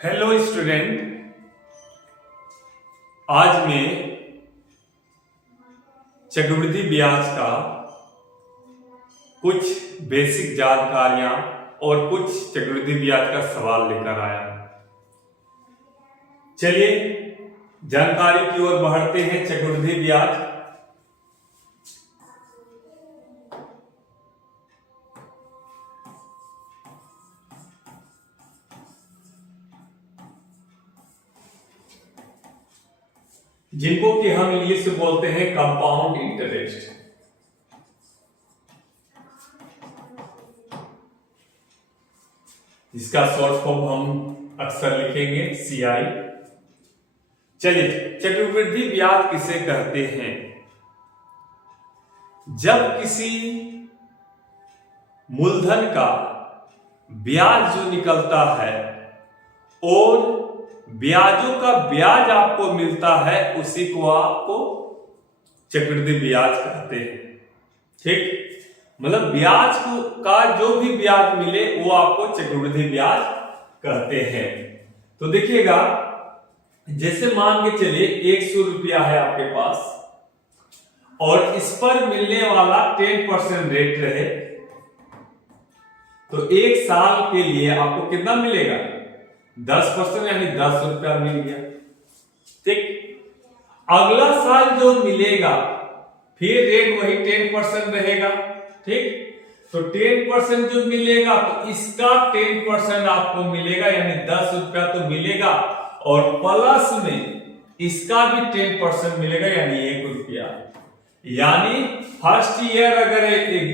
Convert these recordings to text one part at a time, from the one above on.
Hello student, आज मैं चक्रवृद्धि ब्याज का कुछ बेसिक जानकारियां और कुछ चक्रवृद्धि ब्याज का सवाल लेकर आया। चलिए जानकारी की ओर बढ़ते हैं। चक्रवृद्धि ब्याज जिनको कि हम इंग्लिश में बोलते हैं कंपाउंड इंटरेस्ट। इसका शॉर्ट फॉर्म हम अक्सर लिखेंगे CI। चलिए, चक्रवृद्धि ब्याज किसे कहते हैं? जब किसी मूलधन का ब्याज जो निकलता है और ब्याजों का ब्याज आपको मिलता है, उसी को आपको चक्रवृद्धि ब्याज कहते हैं। ठीक, मतलब ब्याज का जो भी ब्याज मिले वो आपको चक्रवृद्धि ब्याज कहते हैं। तो देखिएगा, जैसे मान के चलिए 100 रुपया है आपके पास और इस पर मिलने वाला 10% रेट रहे, तो एक साल के लिए आपको कितना मिलेगा? 10%, यानी 10 रुपया मिल गया। ठीक, अगला साल जो मिलेगा फिर रेट वही 10% रहेगा। ठीक, तो 10% जो मिलेगा तो इसका 10% आपको मिलेगा, यानी 10 रुपया तो मिलेगा और प्लस में इसका भी 10% मिलेगा, यानी 1 रुपया। यानी फर्स्ट ईयर अगर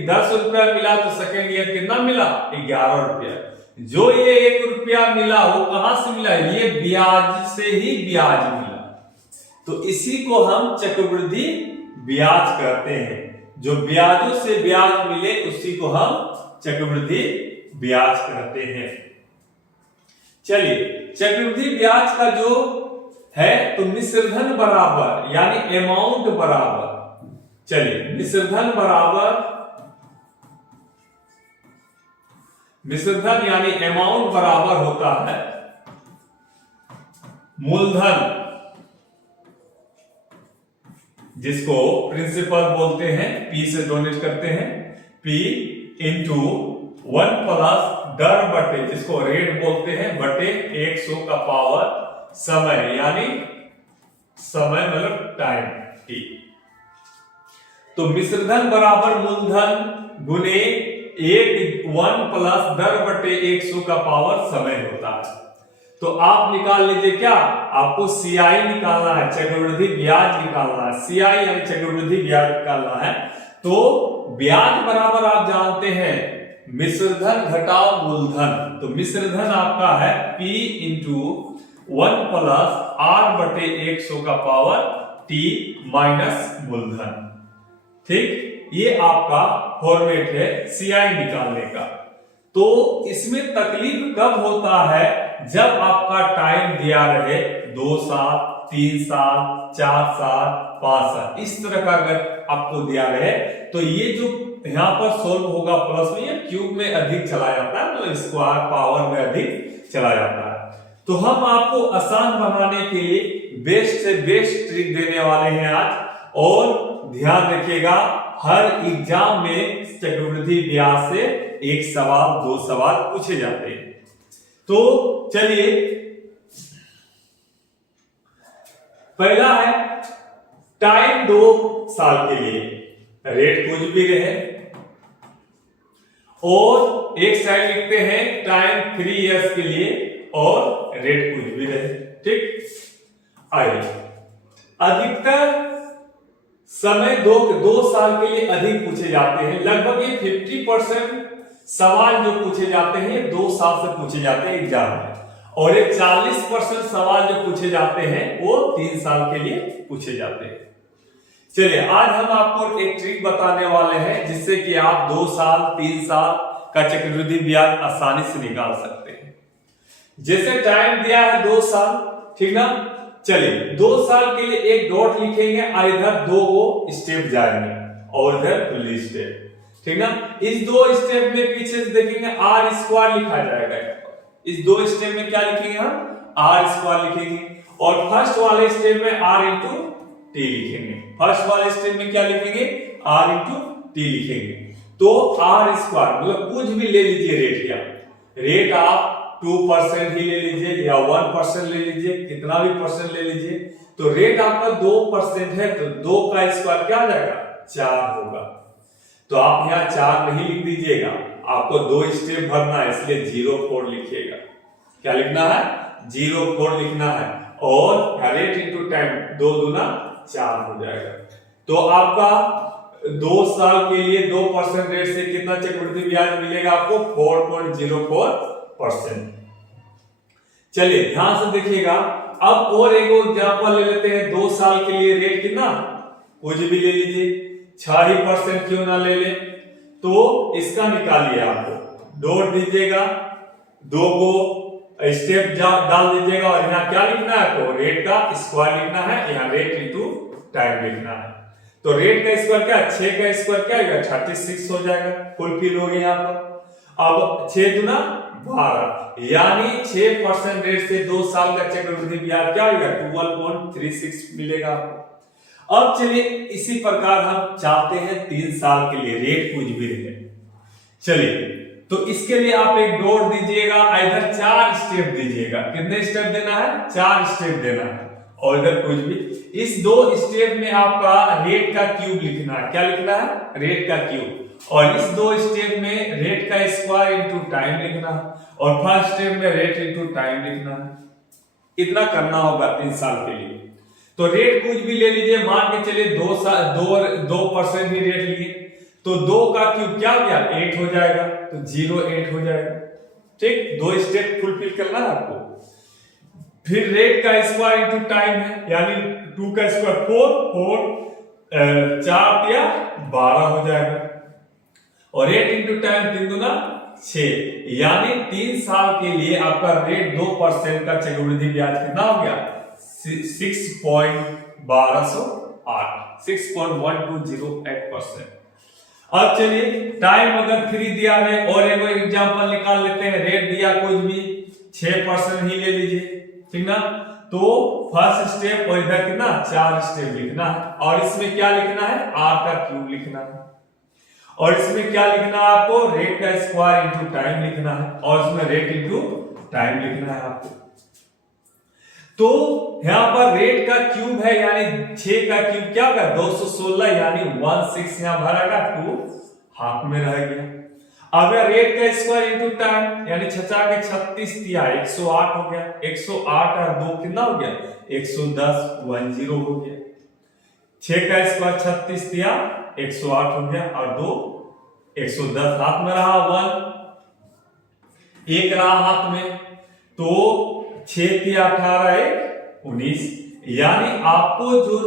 10 रुपया मिला तो सेकेंड ईयर कितना मिला? 11 रुपया। जो ये 1 रुपया मिला वो कहां से मिला? ये ब्याज से ही ब्याज मिला, तो इसी को हम चक्रवृद्धि ब्याज कहते हैं। जो ब्याजों से ब्याज मिले उसी को हम चक्रवृद्धि ब्याज कहते हैं। चलिए, चक्रवृद्धि ब्याज का जो है तो मिश्रधन बराबर, यानी अमाउंट बराबर। चलिए, मिश्रधन यानी अमाउंट बराबर होता है मूलधन, जिसको प्रिंसिपल बोलते हैं, P से डोनेट करते हैं, P इंटू 1 प्लस दर बटे, जिसको रेट बोलते हैं, बटे 100 का पावर समय, यानी समय मतलब टाइम T। तो मिश्रधन बराबर मूलधन गुने 1 प्लस दर बटे 100 का पावर समय होता है। तो आप निकाल लीजिए, क्या आपको CI निकालना है, चक्रवृद्धि ब्याज निकालना है। CI यानी चक्रवृद्धि ब्याज निकालना है। तो ब्याज बराबर आप जानते हैं मिश्रधन घटाओ मूलधन। तो मिश्रधन आपका है P इंटू 1 प्लस R बटे 100 का पावर T माइनस मूलधन। ठीक, ये आपका फॉर्मेट है CI निकालने का। तो इसमें तकलीफ कब होता है? जब आपका टाइम दिया रहे 2 साल, 3 साल, 4 साल, 5 साल, इस तरह का अगर आपको दिया रहे तो ये जो यहां पर सोल्व होगा प्लस में, ये क्यूब में अधिक चला जाता है, मतलब स्क्वायर पावर में अधिक चला जाता है। तो हम आपको आसान बनाने के लिए बेस्ट से बेस्ट ट्रिक देने वाले हैं आज। और ध्यान रखिएगा, हर एग्जाम में चक्रवृद्धि ब्याज से 1 सवाल 2 सवाल पूछे जाते हैं। तो चलिए, पहला है टाइम 2 साल के लिए, रेट कुछ भी रहे, और एक साइड लिखते हैं टाइम 3 इयर्स के लिए और रेट कुछ भी रहे। ठीक, आइए, अधिकतर समय 2 साल के लिए अधिक पूछे जाते हैं। लगभग ये 50% सवाल जो पूछे जाते हैं 2 साल से पूछे जाते हैं एग्जाम में, और ये 40% सवाल जो पूछे जाते हैं वो 3 साल के लिए पूछे जाते हैं। चलिए, आज हम आपको एक ट्रिक बताने वाले हैं जिससे कि आप 2 साल 3 साल का चक्रवृद्धि ब्याज आसानी से निकाल सकते हैं। जैसे टाइम दिया है 2 साल, ठीक ना? चलिए, 2 साल के लिए एक डॉट लिखेंगे और इधर 2 स्टेप जाएंगे और इधर फुल स्टेप। ठीक ना? इस 2 स्टेप में पीछे से देखेंगे R स्क्वायर लिखा जाएगा। इस 2 स्टेप में क्या लिखेंगे हम? आर स्क्वायर लिखेंगे और फर्स्ट वाले स्टेप में आर इंटू टी लिखेंगे। फर्स्ट वाले स्टेप में क्या लिखेंगे? आर इंटू टी लिखेंगे। तो आर स्क्वायर मतलब कुछ भी ले लीजिए रेट, क्या रेट आप 2% ही ले लीजिए या 1% ले लीजिए, कितना भी परसेंट ले लीजिए। तो रेट आपका 2% है तो 2 का स्क्वायर क्या आ जाएगा? 4 होगा। तो आप यहाँ 4 नहीं लिख दीजिएगा, आपको 2 स्टेप भरना है इसलिए 0.4 लिखिएगा। क्या लिखना है? 0.4 लिखना है और रेट इंटू टाइम 2 दूना 4 हो जाएगा। तो आपका 2 साल के लिए 2% रेट से कितना चक्रवृद्धि ब्याज मिलेगा आपको? 4.04%। चलिए ध्यान से देखिएगा। अब और एक एग्जांपल ले लेते हैं। 2 साल के लिए रेट कितना? कुछ भी ले लीजिए, 6% क्यों ना ले ले। तो इसका निकालिए, आपको डॉट दीजिएगा, 2 को स्टेप डाल दीजिएगा और यहाँ क्या लिखना है आपको? रेट का स्क्वायर लिखना है, यहाँ रेट इंटू टाइम लिखना है। तो रेट का स्क्वायर क्या? 6 का स्क्वायर क्या आएगा? 36 हो जाएगा। फुलफिल हो गया यहाँ पर। अब 6 दूना 12 यानी 6% रेट से 2 साल का चक्रवृद्धि ब्याज क्या आएगा? 12.36 मिलेगा आपको। अब चलिए इसी प्रकार हम चाहते हैं 3 साल के लिए रेट कुछ भी रहे। चलिए तो इसके लिए आप एक डॉट दीजिएगा, इधर 4 स्टेप दीजिएगा। कितने स्टेप देना है? 4 स्टेप देना है और इधर कुछ भी। इस 2 स्टेप में आपका रेट का क्यूब लिखना है। क्या लिखना है? रेट का क्यूब। और इस 2 स्टेप में रेट का स्क्वायर इंटू टाइम लिखना है और फर्स्ट स्टेप में रेट इंटू टाइम लिखना है। इतना करना होगा 3 साल के लिए। तो रेट कुछ भी ले लीजिए, मान के चलिए 2% ही रेट लिए तो 2 का क्यूब क्या हो गया? 8 हो जाएगा। तो 0.8 हो जाएगा। ठीक, 2 स्टेप फुलफिल करना है आपको। फिर रेट का स्क्वायर इंटू टाइम है यानी 2 का स्क्वायर 4 4 या 12 हो जाएगा और रेट इंटू टाइम 3 दूना 6 यानी 3 साल के लिए आपका रेट 2% का चक्रवृद्धि ब्याज कितना हो गया? 6.1208 अब चलिए टाइम अगर 3 दिया है और एक एग्जांपल निकाल लेते हैं। रेट दिया कुछ भी 6% ही ले लीजिए, ठीक ना। तो फर्स्ट स्टेप और इधर कितना? 4 स्टेप लिखना है और इसमें क्या लिखना है? आर का क्यूब लिखना है और इसमें क्या लिखना है आपको? रेट का स्क्वायर इंटू टाइम लिखना है और इसमें रेट इंटू टाइम लिखना है आपको। तो यहां पर रेट का क्यूब है यानी 6 का क्यूब क्या होगा? 216 यानी 16 यहां भरा 2 हाफ में रह गया। अब रेट का स्क्वायर इंटू टाइम यानी 6 के 36 दिया 108 हो गया। 108 और 2 कितना हो गया? 110 10 हो गया। 6 का स्क्वायर 36 दिया 108 हो गया और 2 110 हाथ में रहा 1 रहा हाथ में। तो 6 की 18 19 यानी आपको जो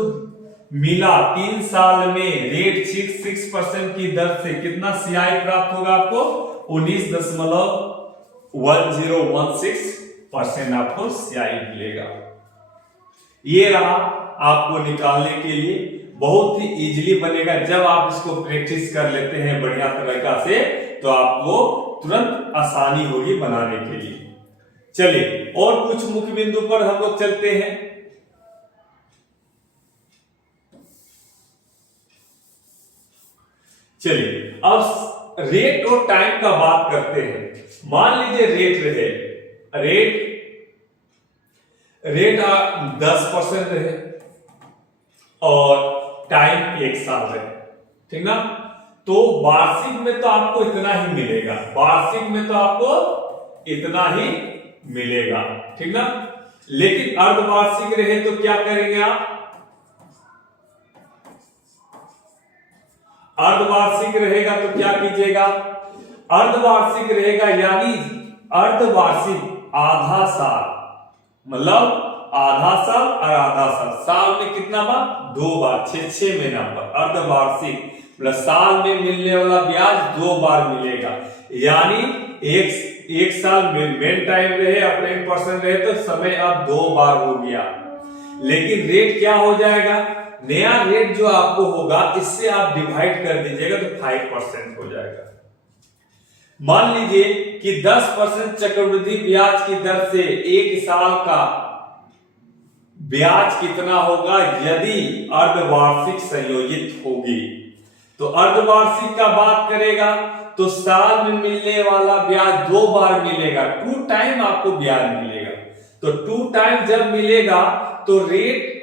मिला 3 साल में रेट 6% की दर से कितना सीआई प्राप्त होगा आपको? 19.1016% आपको सीआई मिलेगा। ये रहा आपको निकालने के लिए बहुत ही इजीली बनेगा। जब आप इसको प्रैक्टिस कर लेते हैं बढ़िया तरीका से तो आपको तुरंत आसानी होगी बनाने के लिए। चलिए और कुछ मुख्य बिंदु पर हम लोग चलते हैं। चलिए अब रेट और टाइम का बात करते हैं। मान लीजिए रेट रहे, रेट 10% रहे और टाइम 1 साल रहे, ठीक ना। तो वार्षिक में तो आपको इतना ही मिलेगा, वार्षिक में तो आपको इतना ही मिलेगा, ठीक ना। लेकिन अर्धवार्षिक रहे तो क्या करेंगे आप? अर्धवार्षिक रहेगा तो क्या कीजिएगा? अर्धवार्षिक रहेगा यानी अर्धवार्षिक आधा साल, मतलब आधा साल और आधा साल। साल में कितना बार? 2 बार, 6 महीना पर। अर्धवार्षिक मतलब साल में मिलने वाला ब्याज 2 बार मिलेगा यानी एक साल में मेन टाइम रहे अपने % रहे तो समय अब 2 बार हो गया। लेकिन रेट क्या हो जाएगा? नया रेट जो आपको होगा इससे आप डिवाइड कर दीजिएगा तो 5% हो जाएगा। मान लीजिए कि 10% चक्रवृद्धि ब्याज की दर से एक साल का ब्याज कितना होगा यदि अर्धवार्षिक संयोजित होगी। तो अर्धवार्षिक का बात करेगा तो साल में मिलने वाला ब्याज 2 बार मिलेगा, 2 टाइम आपको ब्याज मिलेगा। तो 2 टाइम जब मिलेगा तो रेट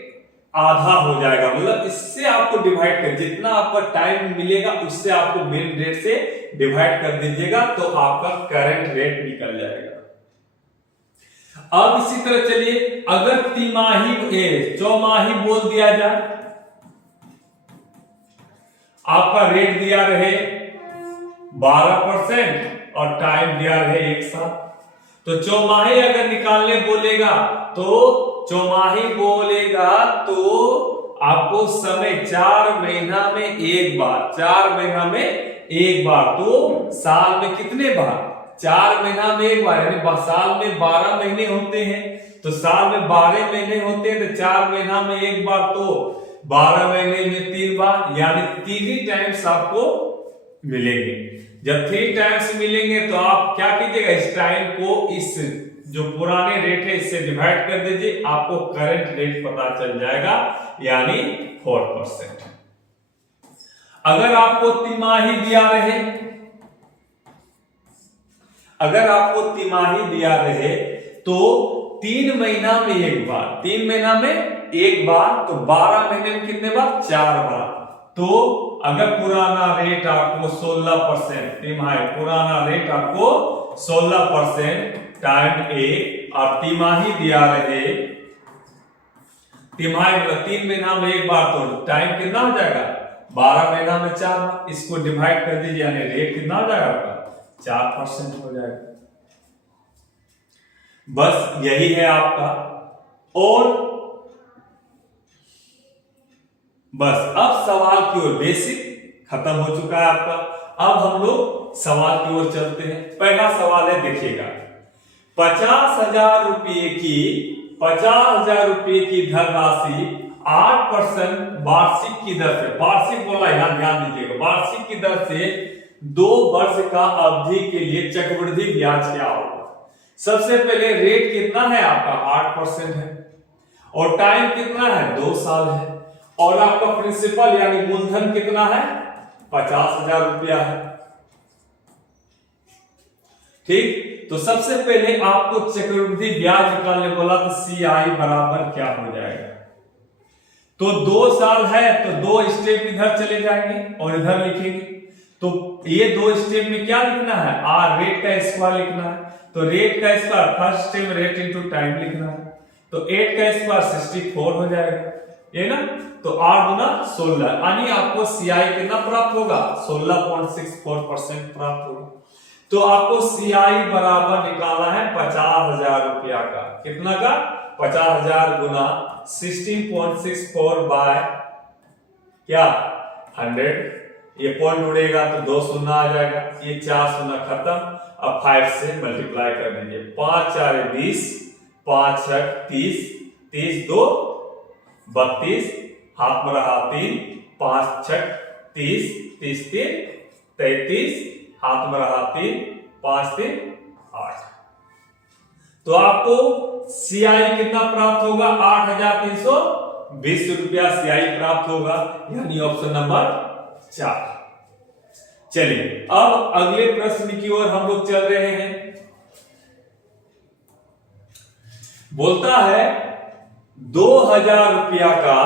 आधा हो जाएगा, मतलब इससे आपको डिवाइड कर, जितना आपका टाइम मिलेगा उससे आपको मेन रेट से डिवाइड कर दीजिएगा तो आपका करंट रेट निकल जाएगा। अब इसी तरह चलिए, अगर तिमाही चौमाही बोल दिया जाए, आपका रेट दिया रहे 12% और टाइम दिया रहे 1 साल, तो चौमाही अगर निकालने बोलेगा तो चौमाही बोलेगा तो आपको समय 4 महीना में 1 बार, 4 महीना में 1 बार, तो साल में कितने बार, 4 महीना में 1 बार, यानी साल में 12 महीने होते हैं, तो साल में 12 महीने होते हैं, तो 4 महीना में 1 बार, तो 12 महीने में 3 बार, यानी 3 ही टाइम्स आपको मिलेंगे। जब 3 टाइम्स मिलेंगे तो आप क्या कीजिएगा, इस टाइम को इस जो पुराने रेट है इससे डिवाइड कर दीजिए, आपको करंट रेट पता चल जाएगा, यानी 4%। अगर आपको तिमाही दिया रहे, अगर आपको तिमाही दिया रहे तो 3 महीना में 1 बार, 3 महीना में 1 बार, तो 12 महीने में कितने बार, 4 बार। तो अगर पुराना रेट आपको 16%, तिमाही पुराना रेट आपको 16% टाइम 1 और तिमाही दिया रहे, तिमाही मतलब 3 महीना में 1 बार, तो टाइम कितना हो जाएगा, 12 महीना में 4 बार, इसको डिवाइड कर दीजिए, यानी रेट कितना हो जाएगा आपका, 4% हो जाएगा। बस यही है आपका, और बस अब सवाल की ओर, बेसिक खत्म हो चुका है आपका। अब हम लोग सवाल की ओर चलते हैं। पहला सवाल है, देखिएगा, 50,000 रुपये की 50,000 रुपये की धनराशि 8% वार्षिक की दर से, वार्षिक बोला यहां ध्यान दीजिएगा, वार्षिक की दर से 2 वर्ष का अवधि के लिए चक्रवृद्धि ब्याज क्या होगा। सबसे पहले रेट कितना है आपका, 8% है, और टाइम कितना है, 2 साल है, और आपका प्रिंसिपल यानी मूलधन कितना है, 50,000 रुपया है। ठीक, तो सबसे पहले आपको चक्रवृद्धि ब्याज निकालने बोला, तो CI बराबर क्या हो जाएगा, तो 2 साल है तो 2 स्टेप इधर चले जाएंगे और इधर लिखेंगे, तो ये 2 स्टेप में क्या लिखना है, R रेट का स्क्वायर लिखना है, तो रेट का square first step rate into time लिखना है, तो 8 का स्क्वायर 64 हो जाएगा, ये ना, तो 8 गुना 16, यानी आपको CI कितना प्राप्त होगा, 16.64% प्राप्त होगा। तो आपको CI बराबर निकालना है 50,000 रुपया का, कितना का, 50,000 गुना 16.64 बाय क्या 100, ये पॉइंट उड़ेगा तो 2 शून्य आ जाएगा, ये 4 शून्य खत्म। अब 5 से मल्टीप्लाई कर दीजिए, 5 4 20, 5 6 30, 30 2 32, हाथ में रहा 3, 5 6 30, 30 3 33, हाथ में रहा 3, 5 3 8। तो आपको CI कितना प्राप्त होगा, 8,320 रुपया CI प्राप्त होगा, यानी ऑप्शन नंबर 4। चलिए अब अगले प्रश्न की ओर हम लोग चल रहे हैं। बोलता है 2,000 रुपया का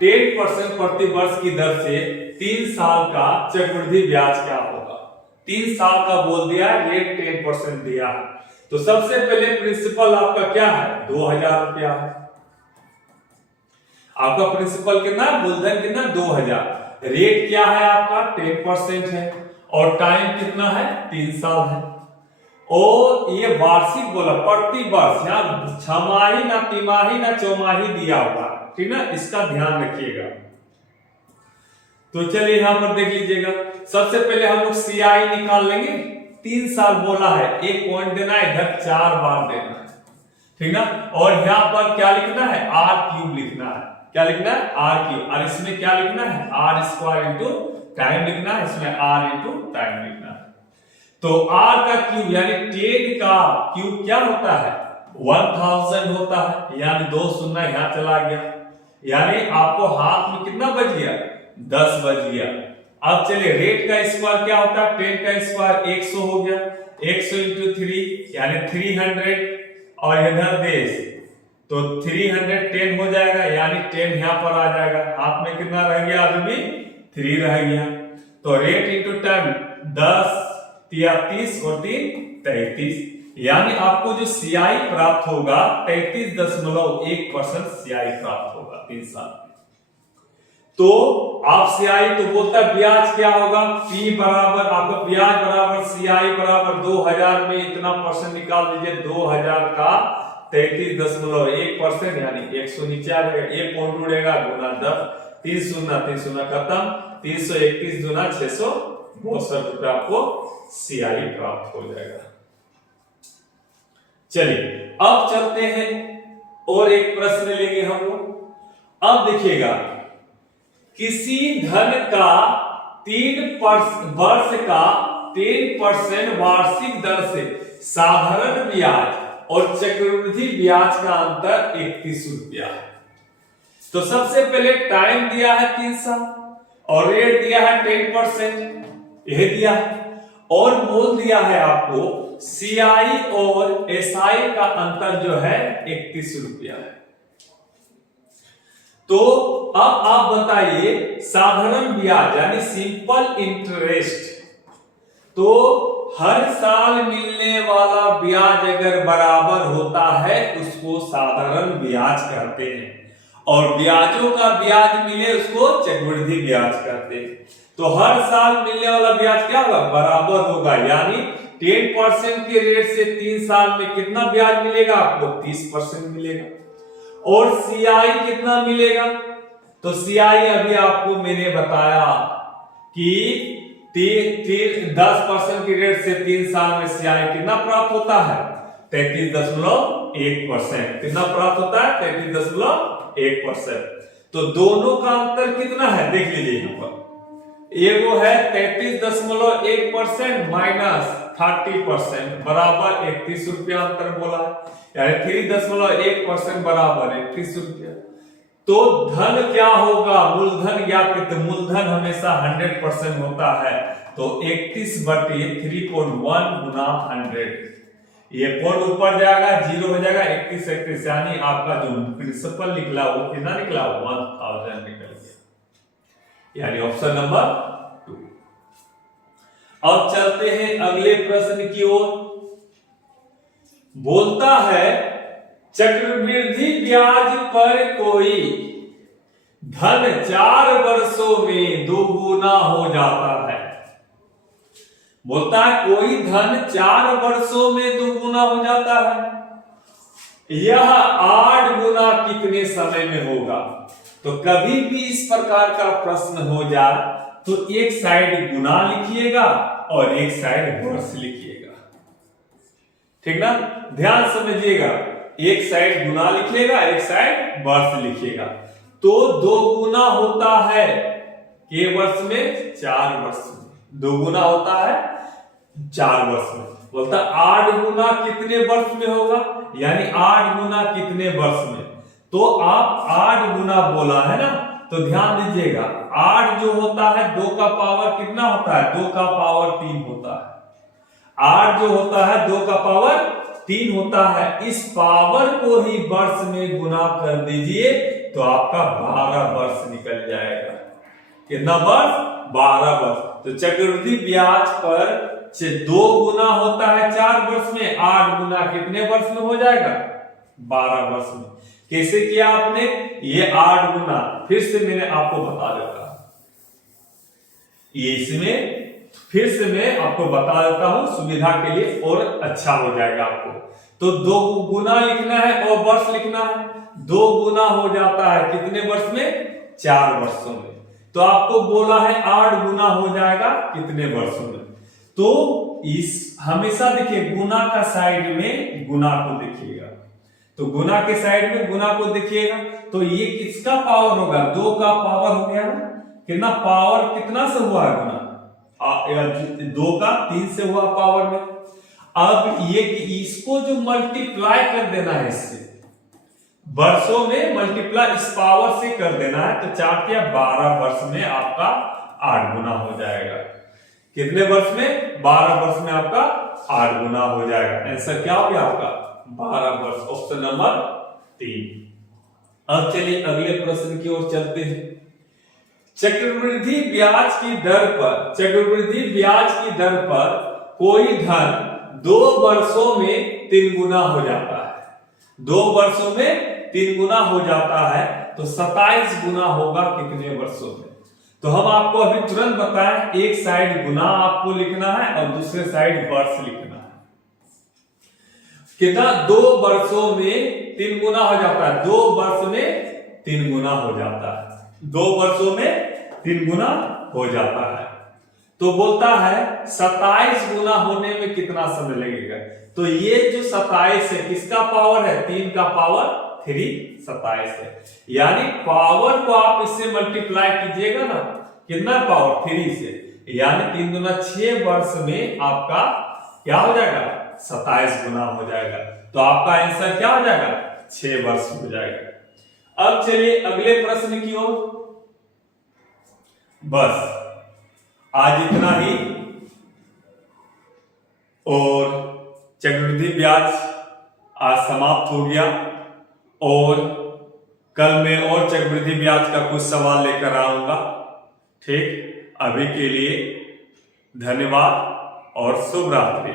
10% प्रति वर्ष की दर से 3 साल का चक्रवृद्धि ब्याज क्या होगा। 3 साल का बोल दिया है, रेट 10% दिया है, तो सबसे पहले प्रिंसिपल आपका क्या है, 2,000 रुपया है। आपका प्रिंसिपल कितना, मूलधन कितना, 2,000, रेट क्या है आपका 10% है, और टाइम कितना है, 3 साल है, और ये वार्षिक बोला, प्रति वर्ष, यहाँ छमाही ना तिमाही ना चौमाही दिया हुआ, ठीक ना, इसका ध्यान रखिएगा। तो चलिए यहां पर देख लीजिएगा, सबसे पहले हम लोग CI निकाल लेंगे, 3 साल बोला है, 1 पॉइंट देना है, इधर 4 बार देना है, ठीक ना, और यहां पर क्या लिखना है, R³ लिखना है, क्या लिखना है, R³, और इसमें क्या लिखना है, R² इंटू टाइम लिखना है, इसमें r इंटू टाइम लिखना है। तो r का क्यूब यानी 10 का क्यूब क्या होता है 1000 होता है, यानी 2 शून्य यहां चला गया, यानी आपको हाथ में कितना बच गया 10 बच गया। अब चलिए रेट का स्क्वायर क्या होता है 10 का स्क्वायर 100 हो गया, 100 इंटू 3 यानी 300 और इधर देश तो 310 हो जाएगा, यानी 10 यहां पर आ जाएगा, हाथ में कितना रह गया अभी भी 3 रह गया। तो रेट इंटू टाइम 10 या 30 और 3 33, यानी आपको जो सीआई प्राप्त होगा 33.1% सीआई प्राप्त होगा 3 साल में। तो आप सीआई तो बोलता है ब्याज क्या होगा पी बराबर आपका ब्याज बराबर सीआई बराबर 2000 में इतना परसेंट निकाल दीजिए, 2000 का 33.1% यानी 100 नीचे आ जाएगा, 1 पॉइंट उड़ेगा गुना 10, 3 शून्य खत्म, 331 गुना 662 रुपए आपको सीआई प्राप्त हो जाएगा। चलिए अब चलते हैं और एक प्रश्न लेंगे हम लोग। अब देखिएगा किसी धन का 3 वर्ष का 10% वार्षिक दर से साधारण ब्याज और चक्रवृद्धि ब्याज का अंतर 31 रुपया है। तो सबसे पहले टाइम दिया है 3 साल और रेट दिया है 10%, यह दिया है, और मोल दिया है आपको सीआई और एसआई का अंतर जो है 31 रुपया है। तो अब आप बताइए साधारण ब्याज यानी सिंपल इंटरेस्ट, तो हर साल मिलने वाला ब्याज अगर बराबर होता है उसको साधारण ब्याज कहते हैं, और ब्याजों का ब्याज मिले उसको चक्रवृद्धि ब्याज कहते हैं। तो हर साल मिलने वाला ब्याज क्या होगा बराबर होगा, यानी 10% के रेट से 3 साल में कितना ब्याज मिलेगा आपको 30% मिलेगा। और सीआई कितना मिलेगा, तो सीआई अभी आपको मैंने बताया कि 10% की रेट से 3 साल में सीआई कितना प्राप्त होता है 33.1%, कितना प्राप्त होता है 33.1%। तो दोनों का अंतर कितना है देख लीजिए यहाँ पर, एगो है 33.1% माइनस 30% बराबर 31 रुपया अंतर बोला है, यानी 3.1% बराबर 31 रुपया। तो धन क्या होगा मूलधन ज्ञात करते, मूलधन हमेशा 100% होता है, तो 31/3.1 गुना 100, ये पॉइंट ऊपर जाएगा 0 हो जाएगा 31, यानी आपका जो प्रिंसिपल निकला वो कितना निकला 1000 निकल गया, यानी ऑप्शन नंबर 2। अब चलते हैं अगले प्रश्न की ओर। बोलता है चक्रवृद्धि ब्याज पर कोई धन 4 वर्षों में दोगुना हो जाता है। बोलता है कोई धन 4 वर्षों में दोगुना हो जाता है, यह 8 गुना कितने समय में होगा। तो कभी भी इस प्रकार का प्रश्न हो जाए तो एक साइड गुना लिखिएगा और एक साइड वर्ष लिखिएगा, ठीक ना, ध्यान समझिएगा, एक साइड गुना लिखिएगा एक साइड वर्ष लिखिएगा। तो 2 गुना होता है के वर्ष में 4 वर्ष में, 2 गुना होता है 4 वर्ष में। बोलता 8 गुना कितने वर्ष में होगा, यानी 8 गुना कितने वर्ष में। तो आप 8 गुना बोला है ना, तो ध्यान दीजिएगा 8 जो होता है 2 का पावर कितना होता है 2 का पावर 3 होता है, 8 जो होता है 2 का पावर 3 होता है। इस पावर को ही वर्ष में गुना कर दीजिए तो आपका 12 वर्ष निकल जाएगा। कितना वर्ष 12 वर्ष। तो चक्रवृद्धि ब्याज पर 2 गुना होता है 4 वर्ष में, 8 गुना कितने वर्ष में हो जाएगा 12 वर्ष में। कैसे किया आपने, ये 8 गुना फिर से मैंने आपको बता देता हूं, ये इसमें फिर से मैं आपको बता देता हूं सुविधा के लिए और अच्छा हो जाएगा आपको। तो 2 गुना लिखना है और वर्ष लिखना है, 2 गुना हो जाता है कितने वर्ष में 4 वर्षों में। तो आपको बोला है 8 गुना हो जाएगा कितने वर्षों में। तो इस हमेशा देखिए गुना का साइड में गुना को देखिएगा, तो गुना के साइड में गुना को देखिएगा। तो ये किसका पावर होगा 2 का पावर हो गया ना, कितना पावर कितना से हुआ है गुना, 2 का 3 से हुआ पावर में। अब ये कि इसको जो मल्टीप्लाई कर देना है इससे, वर्षों में मल्टीप्लाई इस पावर से कर देना है, तो 4 या 12 वर्ष में आपका 8 गुना हो जाएगा। कितने वर्ष में? 12 वर्ष में आपका 8 गुना हो जाएगा। आंसर क्या हो गया आपका? 12 वर्ष, ऑप्शन नंबर 3। अब चलिए अगले प्रश्न की ओर चलते हैं। चक्रवृद्धि ब्याज की दर पर कोई धन 2 वर्षों में 3 गुना हो जाता है। 2 वर्षों में 3 गुना हो जाता है, तो 27 गुना होगा कितने वर्षों में? तो हम आपको अभी तुरंत बताएं, एक साइड गुना आपको लिखना है और दूसरे साइड वर्ष लिखना है। कितना? 2 वर्षों में 3 गुना हो जाता है। 2 वर्ष में 3 गुना हो जाता है। 2 वर्षों में 3 गुना हो जाता है। तो बोलता है 27 गुना होने में कितना समय लगेगा? तो ये जो 27 है किसका पावर है? 3 का पावर 3 27 है। यानी पावर को आप इससे मल्टीप्लाई कीजिएगा ना, कितना पावर? 3 से, यानी 3 गुना 6 वर्ष में आपका क्या हो जाएगा? 27 गुना हो जाएगा। तो आपका आंसर क्या हो जाएगा? 6 वर्ष हो जाएगा। अब चलिए अगले प्रश्न की ओर। बस आज इतना ही, और चक्रवृद्धि ब्याज आज समाप्त हो गया, और कल मैं और चक्रवृद्धि ब्याज का कुछ सवाल लेकर आऊंगा। ठीक, अभी के लिए धन्यवाद और शुभ रात्रि।